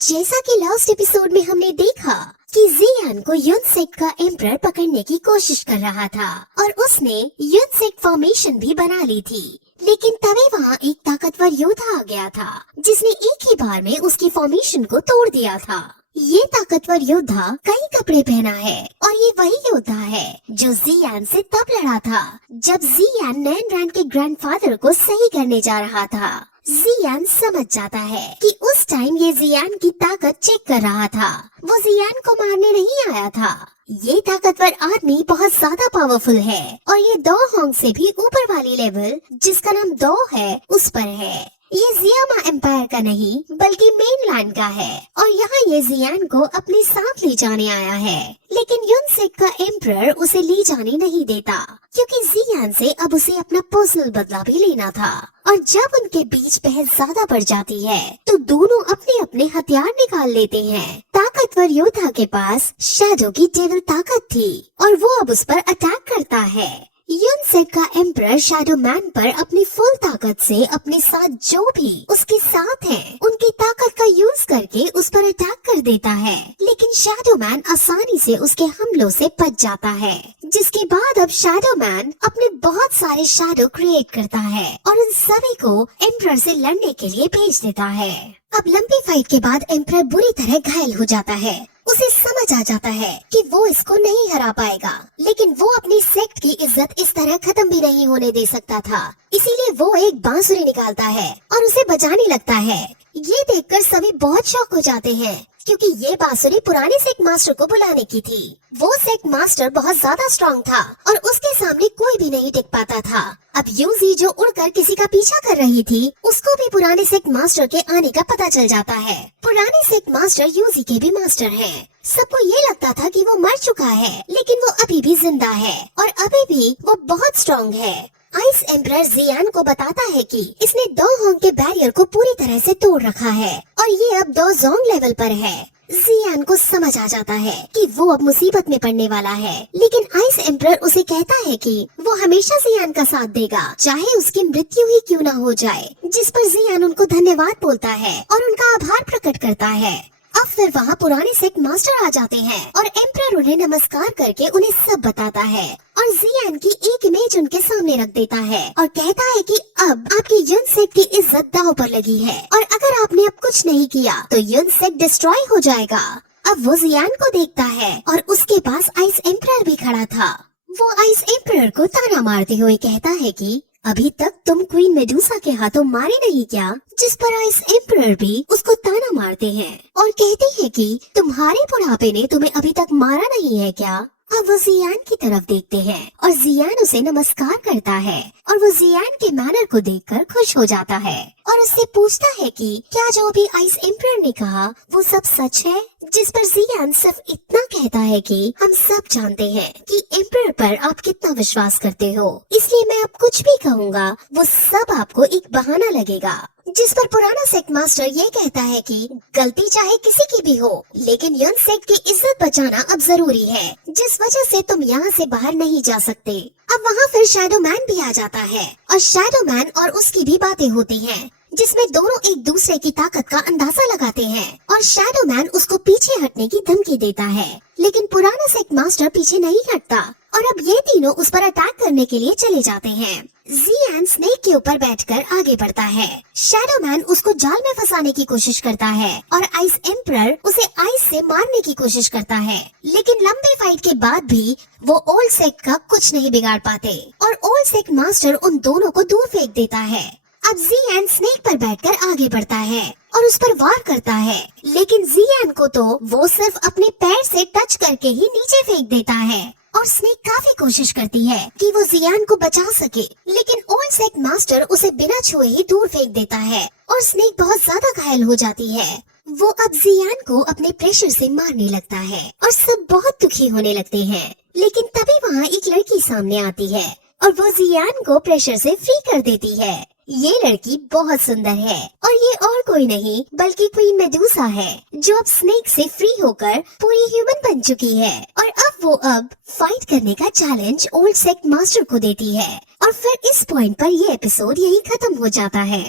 जैसा कि last episode में हमने देखा कि जियान को यूनसेक का एम्परर पकड़ने की कोशिश कर रहा था और उसने यूनसेक फॉर्मेशन भी बना ली थी। लेकिन तभी वहाँ एक ताकतवर योद्धा आ गया था जिसने एक ही बार में उसकी फॉर्मेशन को तोड़ दिया था। ये ताकतवर योद्धा कई कपड़े पहना है और ये वही योद्धा है जो जियान से तब लड़ा था जब जियान नैन रैन के ग्रैंडफादर को सही करने जा रहा था। जियान समझ जाता है कि उस टाइम ये जियान की ताकत चेक कर रहा था, वो जियान को मारने नहीं आया था। ये ताकतवर आदमी बहुत ज्यादा पावरफुल है और ये दो होंग से भी ऊपर वाली लेवल जिसका नाम दो है उस पर है। ये जियामा एम्पायर का नहीं बल्कि मेनलैंड का है और यहाँ ये जियान को अपने साथ ले जाने आया है। लेकिन यूनसेक का एम्परर उसे ले जाने नहीं देता क्योंकि जियान से अब उसे अपना पर्सनल बदला भी लेना था। और जब उनके बीच बहस ज्यादा बढ़ जाती है तो दोनों अपने अपने हथियार निकाल लेते हैं। ताकतवर योद्धा के पास शैडो की डेविल ताकत थी और वो अब उस पर अटैक करता है। यूनसेक का एम्परर शैडो मैन पर अपनी फुल ताकत से अपने साथ जो भी उसके साथ हैं, उनकी ताकत का यूज करके उस पर अटैक कर देता है। लेकिन शैडो मैन आसानी से उसके हमलों से बच जाता है, जिसके बाद अब शैडो मैन अपने बहुत सारे शैडो क्रिएट करता है और उन सभी को एम्परर से लड़ने के लिए भेज देता है। अब लंबी फाइट के बाद एम्परर बुरी तरह घायल हो जाता है। उसे समझ आ जाता है कि वो इसको नहीं हरा पाएगा, लेकिन वो अपनी सेक्ट की इज्जत इस तरह खत्म भी नहीं होने दे सकता था। इसीलिए वो एक बांसुरी निकालता है और उसे बजाने लगता है। ये देखकर सभी बहुत शॉक हो जाते हैं क्योंकि ये बांसुरी पुराने सेक्ट मास्टर को बुलाने की थी। वो सेक्ट मास्टर बहुत ज्यादा स्ट्रॉन्ग था और उसके सामने कोई भी नहीं टिक पाता था। अब यूजी जो उड़कर किसी का पीछा कर रही थी, उसको भी पुराने सेक्ट मास्टर के आने का पता चल जाता है। पुराने सेक्ट मास्टर यूजी के भी मास्टर हैं। सबको ये लगता था कि वो मर चुका है, लेकिन वो अभी भी जिंदा है और अभी भी वो बहुत स्ट्रॉन्ग है। आइस एम्परर जियान को बताता है कि इसने दो होंग के बैरियर को पूरी तरह से तोड़ रखा है और ये अब दो जोंग लेवल पर है। जियान को समझ आ जाता है कि वो अब मुसीबत में पड़ने वाला है, लेकिन आइस एम्परर उसे कहता है कि वो हमेशा जियान का साथ देगा, चाहे उसकी मृत्यु ही क्यों न हो जाए। जिस पर जियान उनको धन्यवाद बोलता है और उनका आभार प्रकट करता है। अब फिर वहाँ पुराने सेक्ट मास्टर आ जाते हैं और एम्परर उन्हें नमस्कार करके उन्हें सब बताता है और जियान की एक इमेज उनके सामने रख देता है और कहता है कि अब आपकी यूनसेक की इज्जत दांव पर लगी है और अगर आपने अब कुछ नहीं किया तो यूनसेक डिस्ट्रॉय हो जाएगा। अब वो जियान को देखता है और उसके पास आइस एम्परर भी खड़ा था। वो आइस एम्परर को ताना मारते हुए कहता है कि अभी तक तुम क्वीन मेडुसा के हाथों मारे नहीं क्या? जिस पर आइस एम्परर भी उसको ताना मारते हैं और कहते हैं कि तुम्हारे बुढ़ापे ने तुम्हें अभी तक मारा नहीं है क्या? अब वो जियान की तरफ देखते हैं और जियान उसे नमस्कार करता है और वो जियान के मैनर को देखकर खुश हो जाता है और उससे पूछता है कि क्या जो भी आइस एम्परर ने कहा वो सब सच है? जिस पर जियान सिर्फ इतना कहता है कि हम सब जानते हैं कि एम्परर पर आप कितना विश्वास करते हो, इसलिए मैं अब कुछ भी कहूँगा वो सब आपको एक बहाना लगेगा। जिस पर पुराना सेक्ट मास्टर ये कहता है कि गलती चाहे किसी की भी हो, लेकिन यूनसेक की इज्जत बचाना अब जरूरी है, जिस वजह से तुम यहाँ से बाहर नहीं जा सकते। अब वहाँ फिर शैडो मैन भी आ जाता है और शैडो मैन और उसकी भी बातें होती हैं, जिसमें दोनों एक दूसरे की ताकत का अंदाजा लगाते हैं और शैडो मैन उसको पीछे हटने की धमकी देता है, लेकिन पुराना सेक्ट मास्टर पीछे नहीं हटता और अब ये तीनों उस पर अटैक करने के लिए चले जाते हैं। जियान स्नेक के ऊपर बैठकर आगे बढ़ता है। शैडो मैन उसको जाल में फंसाने की कोशिश करता है और आइस एम्परर उसे आइस से मारने की कोशिश करता है, लेकिन लंबी फाइट के बाद भी वो ओल्ड सेक्ट का कुछ नहीं बिगाड़ पाते और ओल्ड सेक्ट मास्टर उन दोनों को दूर फेंक देता है। अब जियान स्नेक पर बैठकर आगे बढ़ता है और उस पर वार करता है, लेकिन जियान को तो वो सिर्फ अपने पैर से टच करके ही नीचे फेंक देता है और स्नेक काफी कोशिश करती है कि वो जियान को बचा सके, लेकिन ओल्ड सेक्ट मास्टर उसे बिना छुए ही दूर फेंक देता है और स्नेक बहुत ज्यादा घायल हो जाती है। वो अब जियान को अपने प्रेशर से मारने लगता है और सब बहुत दुखी होने लगते हैं, लेकिन तभी वहाँ एक लड़की सामने आती है और वो जियान को प्रेशर से फ्री कर देती है। ये लड़की बहुत सुंदर है और ये और कोई नहीं बल्कि क्वीन मेडुसा है, जो अब स्नेक से फ्री होकर पूरी ह्यूमन बन चुकी है और अब वो फाइट करने का चैलेंज ओल्ड सेक्ट मास्टर को देती है और फिर इस पॉइंट पर ये एपिसोड यही खत्म हो जाता है।